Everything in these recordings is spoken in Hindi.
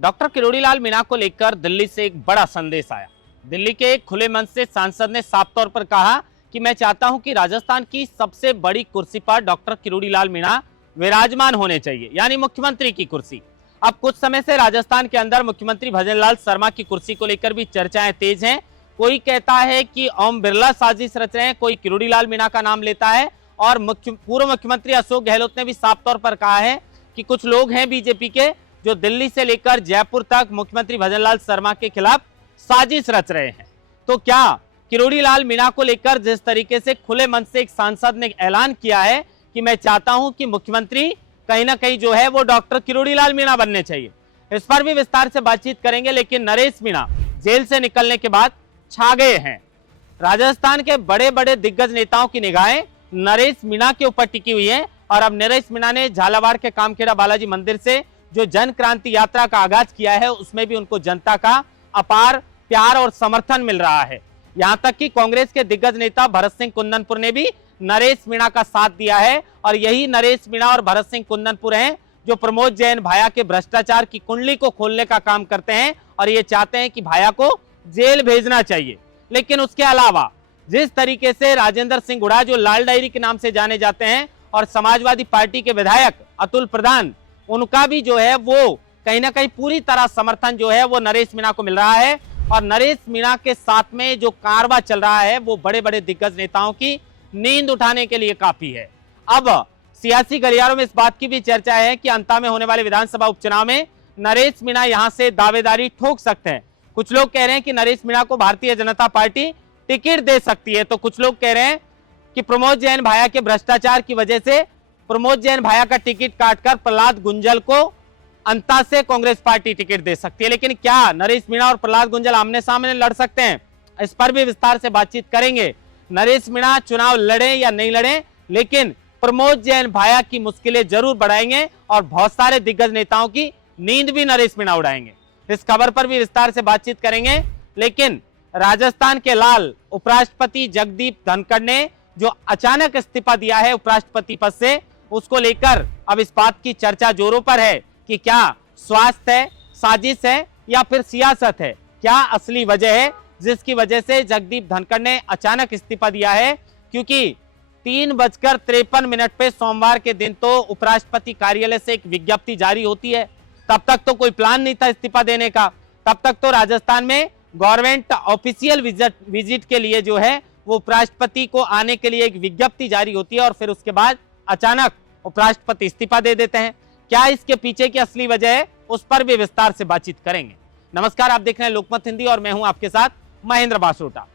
डॉक्टर किरोड़ीलाल मीणा को लेकर दिल्ली से एक बड़ा संदेश आया। दिल्ली के एक खुले मंच से सांसद ने साफ तौर पर कहा कि मैं चाहता हूं कि राजस्थान की सबसे बड़ी कुर्सी पर डॉक्टर किरोड़ीलाल मीणा विराजमान होने चाहिए, यानी मुख्यमंत्री की कुर्सी। अब कुछ समय से राजस्थान के अंदर मुख्यमंत्री भजनलाल शर्मा की कुर्सी को लेकर भी चर्चाएं तेज हैं। कोई कहता है कि ओम बिरला साजिश रच रहे हैं, कोई किरोड़ीलाल मीणा का नाम लेता है और पूर्व मुख्यमंत्री अशोक गहलोत ने भी साफ तौर पर कहा है कि कुछ लोग हैं बीजेपी के जो दिल्ली से लेकर जयपुर तक मुख्यमंत्री भजनलाल शर्मा के खिलाफ साजिश रच रहे हैं। तो क्या किरोड़ीलाल मीणा को लेकर जिस तरीके से खुले मन से एक सांसद ने ऐलान किया है कि मैं चाहता हूं कि मुख्यमंत्री कहीं ना कहीं जो है वो डॉक्टर किरोड़ीलाल मीणा बनने चाहिए, इस पर भी विस्तार से बातचीत करेंगे। लेकिन नरेश मीणा जेल से निकलने के बाद छा गए हैं। राजस्थान के बड़े बड़े दिग्गज नेताओं की निगाहें नरेश मीणा के ऊपर टिकी हुई है और अब नरेश मीणा ने झालावाड़ के कामखेड़ा बालाजी मंदिर से जो जन क्रांति यात्रा का आगाज किया है उसमें भी उनको जनता का अपार प्यार और समर्थन मिल रहा है। यहां तक कि कांग्रेस के दिग्गज नेता भरत सिंह कुंदनपुर ने भी नरेश मीणा का साथ दिया है और यही नरेश मीणा और भरत सिंह कुंदनपुर हैं जो प्रमोद जैन भाया के भ्रष्टाचार की कुंडली को खोलने का काम करते हैं और ये चाहते हैं कि भाया को जेल भेजना चाहिए। लेकिन उसके अलावा जिस तरीके से राजेंद्र सिंह हुड्डा जो लाल डायरी के नाम से जाने जाते हैं और समाजवादी पार्टी के विधायक अतुल प्रधान, उनका भी जो है वो कहीं ना कहीं पूरी तरह समर्थन जो है वो नरेश मीणा को मिल रहा है और नरेश मीणा के साथ में जो कारवां चल रहा है वो बड़े बड़े दिग्गज नेताओं की नींद उठाने के लिए काफी है। अब सियासी गलियारों में इस बात की भी चर्चा है कि अंता में होने वाले विधानसभा उपचुनाव में नरेश मीणा यहां से दावेदारी ठोक सकते हैं। कुछ लोग कह रहे हैं कि नरेश मीणा को भारतीय जनता पार्टी टिकट दे सकती है, तो कुछ लोग कह रहे हैं कि प्रमोद जैन भाया के भ्रष्टाचार की वजह से प्रमोद जैन भाया का टिकट काटकर प्रहलाद गुंजल को अंता से कांग्रेस पार्टी टिकट दे सकती है। लेकिन क्या नरेश मीणा और प्रहलाद गुंजल आमने सामने लड़ सकते हैं, इस पर भी विस्तार से बातचीत करेंगे। नरेश मीणा चुनाव लड़े या नहीं लड़े, लेकिन प्रमोद जैन भाया की मुश्किलें जरूर बढ़ाएंगे और बहुत सारे दिग्गज नेताओं की नींद भी नरेश मीणा उड़ाएंगे। इस खबर पर भी विस्तार से बातचीत करेंगे। लेकिन राजस्थान के लाल उपराष्ट्रपति जगदीप धनखड़ ने जो अचानक इस्तीफा दिया है उपराष्ट्रपति पद से, उसको लेकर अब इस बात की चर्चा जोरों पर है कि क्या स्वास्थ्य है, साजिश है या फिर सियासत है, क्या असली वजह है जिसकी वजह से जगदीप धनखड़ ने अचानक इस्तीफा दिया है। क्योंकि 3:53 पे सोमवार के दिन तो उपराष्ट्रपति कार्यालय से एक विज्ञप्ति जारी होती है, तब तक तो कोई प्लान नहीं था इस्तीफा देने का। तब तक तो राजस्थान में गवर्नमेंट ऑफिशियल विजिट के लिए जो है वो उपराष्ट्रपति को आने के लिए एक विज्ञप्ति जारी होती है और फिर उसके बाद अचानक उपराष्ट्रपति इस्तीफा दे देते हैं। क्या इसके पीछे की असली वजह है, उस पर भी विस्तार से बातचीत करेंगे। नमस्कार, आप देख रहे हैं लोकमत हिंदी और मैं हूं आपके साथ महेंद्र बासरोटा।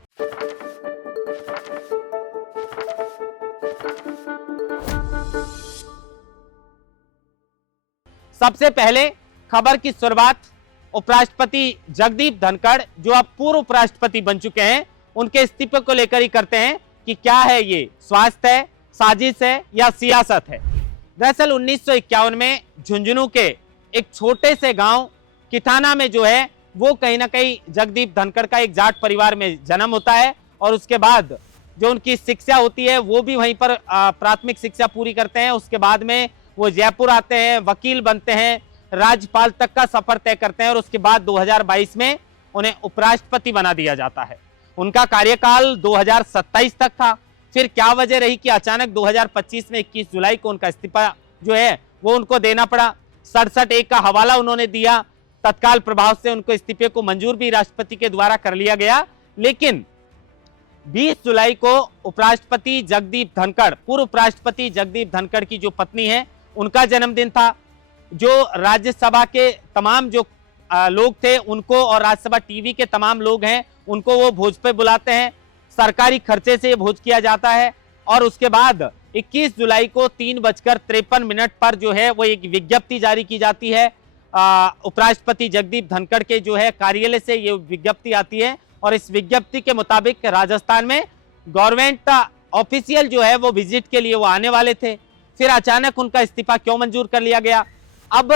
सबसे पहले खबर की शुरुआत उपराष्ट्रपति जगदीप धनखड़ जो अब पूर्व उपराष्ट्रपति बन चुके हैं उनके इस्तीफे को लेकर ही करते हैं कि क्या है ये स्वास्थ्य है, साजिश है या सियासत है। दरअसल 1951 में झुंझुनू के एक छोटे से गांव किठाना में जो है वो कहीं ना कहीं जगदीप धनखड़ का एक जाट परिवार में जन्म होता है और उसके बाद जो उनकी शिक्षा होती है वो भी वहीं पर प्राथमिक शिक्षा पूरी करते हैं। उसके बाद में वो जयपुर आते हैं, वकील बनते हैं, राज्यपाल तक का सफर तय करते हैं और उसके बाद 2022 में उन्हें उपराष्ट्रपति बना दिया जाता है। उनका कार्यकाल 2027 तक था। फिर क्या वजह रही कि अचानक 2025 में 21 जुलाई को उनका इस्तीफा जो है वो उनको देना पड़ा। 67(1) का हवाला उन्होंने दिया, तत्काल प्रभाव से उनको इस्तीफे को मंजूर भी राष्ट्रपति के द्वारा कर लिया गया। लेकिन 20 जुलाई को उपराष्ट्रपति जगदीप धनखड़, पूर्व उपराष्ट्रपति जगदीप धनखड़ की जो पत्नी है उनका जन्मदिन था। जो राज्यसभा के तमाम जो लोग थे उनको और राज्यसभा टीवी के तमाम लोग हैं उनको वो भोज पे बुलाते हैं, सरकारी खर्चे से भोज किया जाता है। और उसके बाद 21 जुलाई को 3:53 पर जो है वो एक विज्ञप्ति जारी की जाती है। उपराष्ट्रपति जगदीप धनखड़ के जो है कार्यालय से ये विज्ञप्ति आती है और इस विज्ञप्ति के मुताबिक राजस्थान में गवर्नमेंट ऑफिशियल जो है वो विजिट के लिए वो आने वाले थे। फिर अचानक उनका इस्तीफा क्यों मंजूर कर लिया गया। अब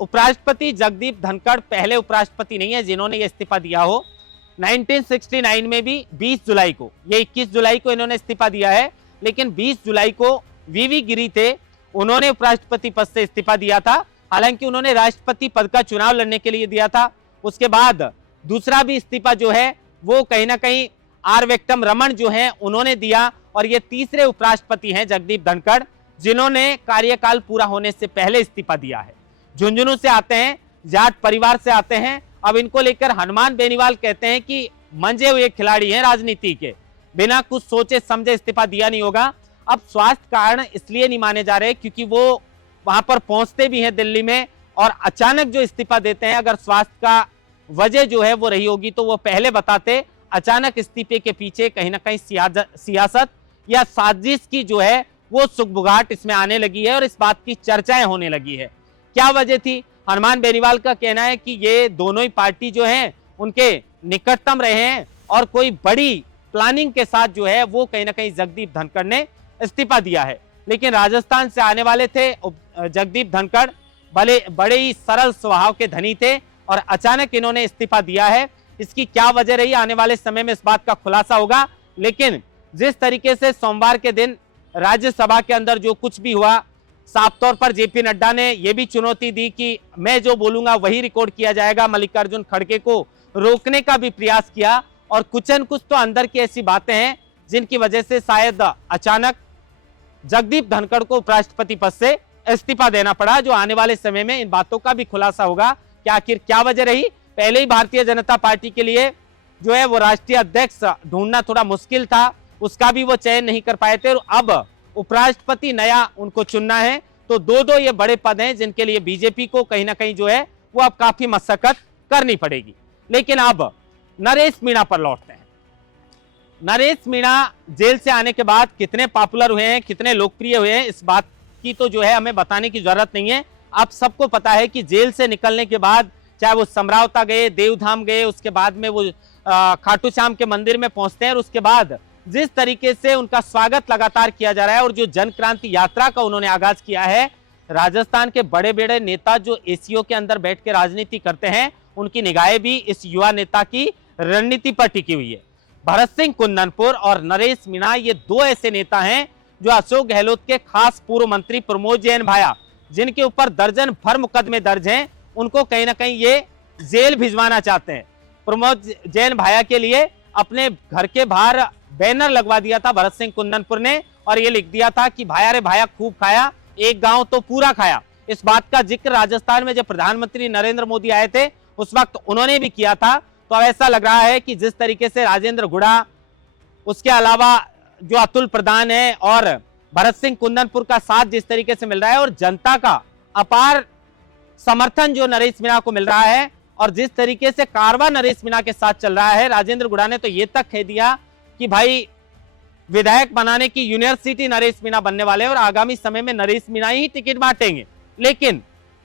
उपराष्ट्रपति जगदीप धनखड़ पहले उपराष्ट्रपति नहीं है जिन्होंने ये इस्तीफा दिया हो। 1969 में भी 20 जुलाई को, ये 21 जुलाई को इन्होंने इस्तीफा दिया है, लेकिन 20 जुलाई को वीवी गिरी थे, उन्होंने उपराष्ट्रपति पद से इस्तीफा दिया था हालांकि उन्होंने राष्ट्रपति पद का चुनाव लड़ने के लिए दिया था। उसके बाद दूसरा भी इस्तीफा जो है वो कहीं ना कहीं आर वेंकटम रमन जो है उन्होंने दिया, और ये तीसरे उपराष्ट्रपति हैं जगदीप धनखड़ जिन्होंने कार्यकाल पूरा होने से पहले इस्तीफा दिया है। झुंझुनू से आते हैं, जाट परिवार से आते हैं। अब इनको लेकर हनुमान बेनीवाल कहते हैं कि मंजे हुए खिलाड़ी हैं राजनीति के, बिना कुछ सोचे समझे इस्तीफा दिया नहीं होगा। अब स्वास्थ्य कारण इसलिए नहीं माने जा रहे क्योंकि वो वहां पर पहुंचते भी हैं दिल्ली में, और अचानक जो इस्तीफा देते हैं, अगर स्वास्थ्य का वजह जो है वो रही होगी तो वो पहले बताते। अचानक इस्तीफे के पीछे कहीं ना कहीं सियासत या साजिश की जो है वो सुगबुगाहट इसमें आने लगी है और इस बात की चर्चाएं होने लगी है। क्या वजह थी? हनुमान बेनीवाल का कहना है कि ये दोनों ही पार्टी जो है उनके निकटतम रहे हैं और कोई बड़ी प्लानिंग के साथ जो है वो कहीं ना कहीं जगदीप धनखड़ ने इस्तीफा दिया है। लेकिन राजस्थान से आने वाले थे जगदीप धनखड़, भले बड़े ही सरल स्वभाव के धनी थे और अचानक इन्होंने इस्तीफा दिया है। इसकी क्या वजह रही, आने वाले समय में इस बात का खुलासा होगा। लेकिन जिस तरीके से सोमवार के दिन राज्यसभा के अंदर जो कुछ भी हुआ, साफ तौर पर जेपी नड्डा ने यह भी चुनौती दी कि मैं जो बोलूंगा वही रिकॉर्ड किया जाएगा। मल्लिकार्जुन खड़गे को रोकने का भी प्रयास किया, और कुछ न कुछ तो अंदर की ऐसी बातें हैं जिनकी वजह से शायद अचानक जगदीप धनखड़ को उपराष्ट्रपति पद से इस्तीफा देना पड़ा। जो आने वाले समय में इन बातों का भी खुलासा होगा कि आखिर क्या वजह रही। पहले ही भारतीय जनता पार्टी के लिए जो है वो राष्ट्रीय अध्यक्ष ढूंढना थोड़ा मुश्किल था, उसका भी वो चयन नहीं कर पाए थे, और अब उपराष्ट्रपति नया उनको चुनना है। तो दो ये बड़े पद हैं जिनके लिए बीजेपी को कहीं ना कहीं जो है वो अब काफी मशक्कत करनी पड़ेगी। लेकिन अब नरेश मीणा पर लौटते हैं। नरेश मीणा जेल से आने के बाद कितने पॉपुलर हुए हैं, कितने लोकप्रिय हुए हैं, इस बात की तो जो है हमें बताने की जरूरत नहीं है। आप सबको पता है कि जेल से निकलने के बाद चाहे वो समरावता गए, देवधाम गए, उसके बाद में वो खाटू श्याम के मंदिर में पहुंचते हैं, और उसके बाद जिस तरीके से उनका स्वागत लगातार किया जा रहा है और जो जन क्रांति यात्रा का उन्होंने आगाज किया है, राजस्थान के बड़े बड़े नेता जो एसीओ के अंदर बैठ के राजनीति करते हैं उनकी निगाहें भी इस युवा नेता की रणनीति पर टिकी हुई है। भरत सिंह कुंदनपुर और नरेश मीणा ये दो ऐसे नेता हैं जो अशोक गहलोत के खास पूर्व मंत्री प्रमोद जैन भाया, जिनके ऊपर दर्जन भर मुकदमे दर्ज हैं, उनको कहीं ना कहीं ये जेल भिजवाना चाहते हैं। प्रमोद जैन भाया के लिए अपने घर के बाहर बैनर लगवा दिया था भरत सिंह कुंदनपुर ने, और ये लिख दिया था कि भाया रे भाया खूब खाया, एक गांव तो पूरा खाया। इस बात का जिक्र राजस्थान में जब प्रधानमंत्री नरेंद्र मोदी आए थे उस वक्त उन्होंने भी किया था। तो अब ऐसा लग रहा है कि जिस तरीके से राजेंद्र गुड़ा, उसके अलावा जो अतुल प्रधान है और भरत सिंह कुंदनपुर का साथ जिस तरीके से मिल रहा है, और जनता का अपार समर्थन जो नरेश मीणा को मिल रहा है, और जिस तरीके से कारवां नरेश मीणा के साथ चल रहा है, राजेंद्र गुड़ा ने तो ये तक कह दिया कि भाई विधायक बनाने की यूनिवर्सिटी नरेश मीणा बनने वाले हैं और आगामी समय में नरेश मीणा ही टिकट बांटेंगे। लेकिन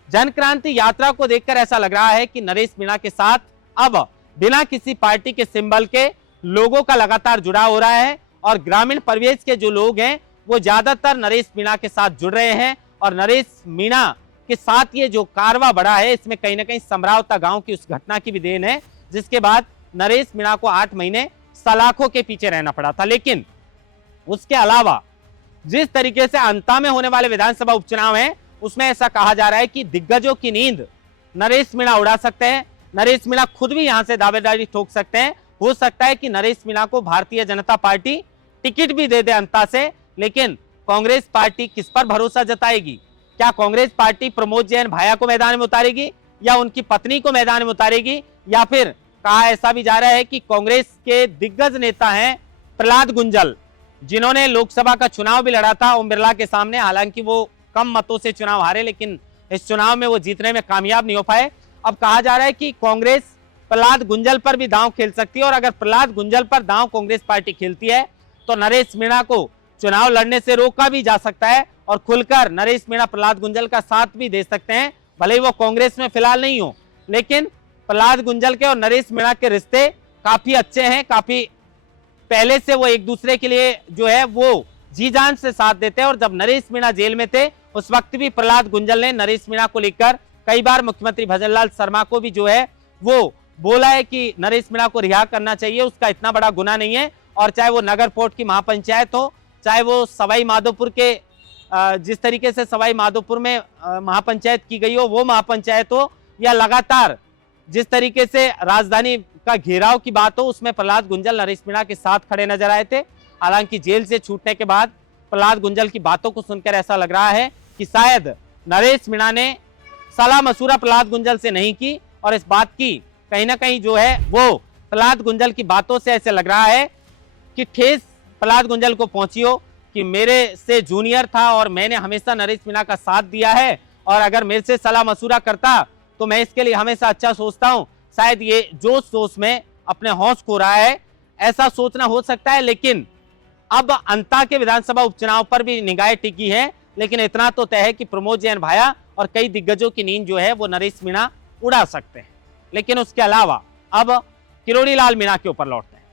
जन क्रांति यात्रा को देखकर ऐसा लग रहा है कि नरेश मीणा के साथ अब बिना किसी पार्टी के सिंबल के लोगों का लगातार जुड़ाव हो रहा है, और ग्रामीण परिवेश के जो लोग हैं वो ज्यादातर नरेश मीणा के साथ जुड़ रहे हैं। और नरेश मीणा के साथ ये जो कारवां बढ़ा है, इसमें कहीं ना कहीं समरावता गांव की उस घटना की भी देन है, जिसके बाद नरेश मीणा को 8 महीने सलाखों के पीछे रहना पड़ा था। लेकिन उसके अलावा जिस तरीके से अंता में होने वाले विधानसभा उपचुनाव हैं, उसमें ऐसा कहा जा रहा है कि दिग्गजों की नींद नरेश मीणा उड़ा सकते हैं। नरेश मीणा खुद भी यहां से दावेदारी ठोक सकते हैं। हो सकता है कि नरेश मीणा को भारतीय जनता पार्टी टिकट भी दे दे अंता से। लेकिन कांग्रेस पार्टी किस पर भरोसा जताएगी? क्या कांग्रेस पार्टी प्रमोद जैन भाया को मैदान में उतारेगी, या उनकी पत्नी को मैदान में उतारेगी, या फिर कहा ऐसा भी जा रहा है कि कांग्रेस के दिग्गज नेता हैं प्रहलाद गुंजल, जिन्होंने लोकसभा का चुनाव भी लड़ा था ओम बिरला के सामने, हालांकि वो कम मतों से चुनाव हारे, लेकिन इस चुनाव में वो जीतने में कामयाब नहीं हो पाए। अब कहा जा रहा है कि कांग्रेस प्रहलाद गुंजल पर भी दांव खेल सकती है, और अगर प्रहलाद गुंजल पर दांव कांग्रेस पार्टी खेलती है तो नरेश मीणा को चुनाव लड़ने से रोका भी जा सकता है, और खुलकर नरेश मीणा प्रहलाद गुंजल का साथ भी दे सकते हैं। भले ही वो कांग्रेस में फिलहाल नहीं हो, लेकिन प्रहलाद गुंजल के और नरेश मीणा के रिश्ते काफी अच्छे हैं। काफी पहले से वो एक दूसरे के लिए जो है वो जी जान से साथ देते हैं, और जब नरेश मीणा जेल में थे उस वक्त भी प्रहलाद गुंजल ने नरेश मीणा को लेकर कई बार मुख्यमंत्री भजनलाल शर्मा को भी जो है वो बोला है कि नरेश मीणा को रिहा करना चाहिए, उसका इतना बड़ा गुनाह नहीं है। और चाहे वो नगर पोर्ट की महापंचायत हो, चाहे वो सवाई माधोपुर के जिस तरीके से सवाई माधोपुर में महापंचायत की गई हो वो महापंचायत हो, या लगातार जिस तरीके से राजधानी का घेराव की बात हो उसमें प्रहलाद गुंजल नरेश मीणा के साथ खड़े नजर आए थे। हालांकि जेल से छूटने के बाद प्रहलाद गुंजल की बातों को सुनकर ऐसा लग रहा है कि शायद नरेश मीणा ने सलाह मशूरा प्रहलाद गुंजल से नहीं की, और इस बात की कहीं ना कहीं जो है वो प्रहलाद गुंजल की बातों से ऐसे लग रहा है कि ठेस प्रहलाद गुंजल को पहुंची हो कि मेरे से जूनियर था और मैंने हमेशा नरेश मीणा का साथ दिया है, और अगर मेरे से सलाह मशूरा करता तो मैं इसके लिए हमेशा अच्छा सोचता हूं। शायद ये जोश सोच में अपने होश खो रहा है, ऐसा सोचना हो सकता है। लेकिन अब अंता के विधानसभा उपचुनाव पर भी निगाहें टिकी है, लेकिन इतना तो तय है कि प्रमोद जैन भाया और कई दिग्गजों की नींद जो है वो नरेश मीणा उड़ा सकते हैं। लेकिन उसके अलावा अब किरोड़ी लाल मीणा के ऊपर लौटते हैं।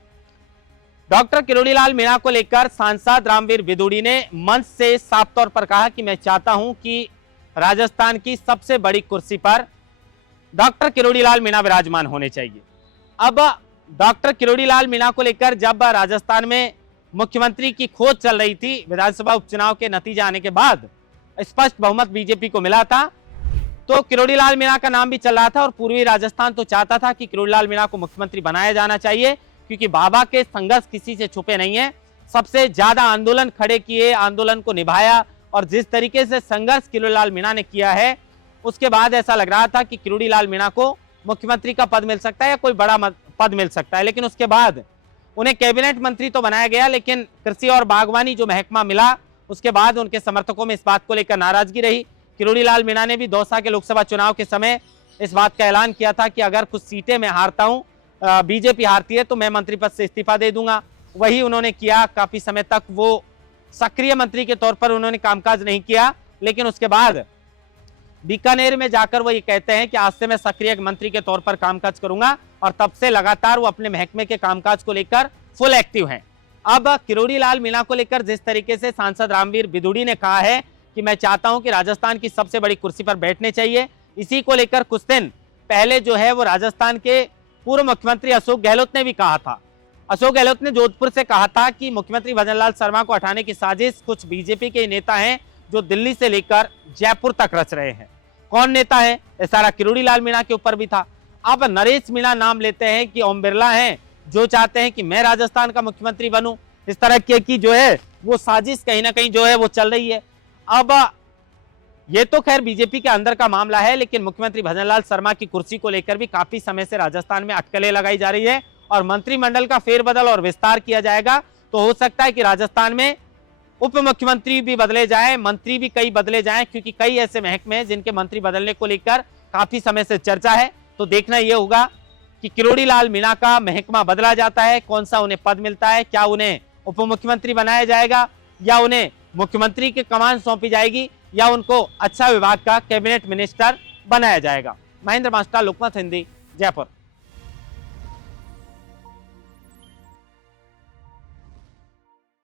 डॉक्टर किरोड़ी लाल मीणा को लेकर सांसद रामवीर बिदुड़ी ने मंच से साफ तौर पर कहा कि मैं चाहता हूं कि राजस्थान की सबसे बड़ी कुर्सी पर डॉक्टर किरोड़ी लाल मीणा विराजमान होने चाहिए। अब डॉक्टर किरोड़ी लाल मीणा को लेकर जब राजस्थान में मुख्यमंत्री की खोज चल रही थी, विधानसभा उपचुनाव के नतीजे आने के बाद स्पष्ट बहुमत बीजेपी को मिला था, तो किरोड़ी लाल मीणा का नाम भी चल रहा था, और पूर्वी राजस्थान तो चाहता था कि किरोड़ी लाल मीणा को मुख्यमंत्री बनाया जाना चाहिए, क्योंकि बाबा के संघर्ष किसी से छुपे नहीं है। सबसे ज्यादा आंदोलन खड़े किए, आंदोलन को निभाया, और जिस तरीके से संघर्ष किरोड़ी लाल मीणा ने किया है उसके बाद ऐसा लग रहा था कि किरोड़ी लाल मीणा को मुख्यमंत्री का पद मिल सकता है या कोई बड़ा पद मिल सकता है। लेकिन उसके बाद उन्हें कैबिनेट मंत्री तो बनाया गया, लेकिन कृषि और बागवानी जो महकमा मिला उसके बाद उनके समर्थकों में इस बात को लेकर नाराजगी रही। किरोड़ी लाल मीणा ने भी दौसा के लोकसभा चुनाव के समय इस बात का ऐलान किया था कि अगर कुछ सीटें मैं हारता हूं, बीजेपी हारती है तो मैं मंत्री पद से इस्तीफा दे दूंगा। वही उन्होंने किया। काफी समय तक वो सक्रिय मंत्री के तौर पर उन्होंने कामकाज नहीं किया, लेकिन उसके बाद बीकानेर में जाकर वो ये कहते हैं कि आज से मैं सक्रिय मंत्री के तौर पर कामकाज करूंगा, और तब से लगातार वो अपने महकमे के कामकाज को लेकर फुल एक्टिव हैं। अब किरोड़ी लाल मीणा को लेकर जिस तरीके से सांसद रामवीर बिदुड़ी ने कहा है कि मैं चाहता हूं कि राजस्थान की सबसे बड़ी कुर्सी पर बैठने चाहिए, इसी को लेकर कुछ दिन पहले जो है वो राजस्थान के पूर्व मुख्यमंत्री अशोक गहलोत ने भी कहा था। अशोक गहलोत ने जोधपुर से कहा था कि मुख्यमंत्री भजनलाल शर्मा को हटाने की साजिश कुछ बीजेपी के नेता हैं जो दिल्ली से लेकर जयपुर तक रच रहे हैं। कौन नेता है? इशारा किरोड़ी लाल मीणा के ऊपर भी था। अब नरेश मीणा नाम लेते हैं कि ओम बिरला हैं जो चाहते हैं कि मैं राजस्थान का मुख्यमंत्री बनूं। इस तरह की जो है वो साजिश कहीं ना कहीं जो है वो चल रही है। अब ये तो खैर बीजेपी के अंदर का मामला है, लेकिन मुख्यमंत्री भजनलाल शर्मा की कुर्सी को लेकर भी काफी समय से राजस्थान में अटकलें लगाई जा रही है, और मंत्रिमंडल का फेरबदल और विस्तार किया जाएगा तो हो सकता है कि राजस्थान में उप मुख्यमंत्री भी बदले जाएं, मंत्री भी कई बदले जाएं, क्योंकि कई ऐसे महकमे हैं जिनके मंत्री बदलने को लेकर काफी समय से चर्चा है। तो देखना यह होगा कि किरोड़ी लाल मीणा का महकमा बदला जाता है, कौन सा उन्हें पद मिलता है, क्या उन्हें उप मुख्यमंत्री बनाया जाएगा या उन्हें मुख्यमंत्री की कमान सौंपी जाएगी या उनको अच्छा विभाग का कैबिनेट मिनिस्टर बनाया जाएगा। महेंद्र मास्टर, लोकमत हिंदी, जयपुर।